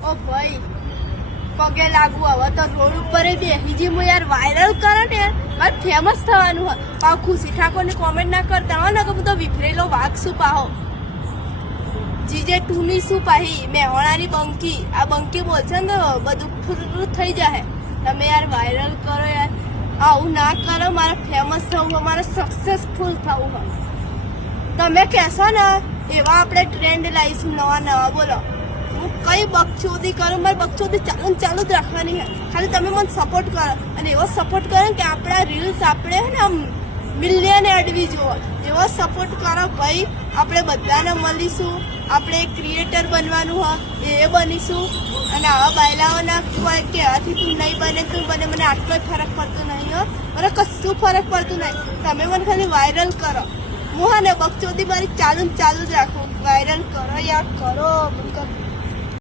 ઓ ભાઈ પગે લાગુ હવે તો રોડ ઉપર બેસી જી હું યાર વાયરલ કરે ને મારે ફેમસ થવાનું હોય પાવ ખુશી ઠાકોરની કોમેન્ટ ના કરતા હોય ને કે બધો વિફરેલો વાઘ શું પાહો જીજે ટુની શું પાહી મેહોણાની બંકી આ બંકી બોલશે ને તો બધું ફૂરું થઈ જાય તમે યાર વાયરલ કરો યાર આવું ના કરો મારે ફેમસ થવું હોય મારે સક્સેસફુલ થવું હોય તમે કહેશો ને એવા આપણે ટ્રેન્ડ લાવીશું નવા નવા બોલો હું કઈ બકચોદી કરું મારી બકચોદી ચાલુ જ રાખવાની છે ખાલી તમે મને સપોર્ટ કરો અને એવો સપોર્ટ કરો કે આપણા રીલ્સ આપણે ને આમ મિલિયને અડવી જુઓ એવો સપોર્ટ કરો ભાઈ આપણે બધાને મળીશું આપણે ક્રિએટર બનવાનું હોય એ બનીશું અને આવા બાયલાઓના કોઈ કહેવાથી તું નહીં બને તું બને મને આટલો ફરક પડતો નહીં હો મને કશું ફરક પડતું નહીં તમે મને ખાલી વાયરલ કરો હું હા ને બકચોદી મારી ચાલુ જ રાખું વાયરલ કરો યાર કરો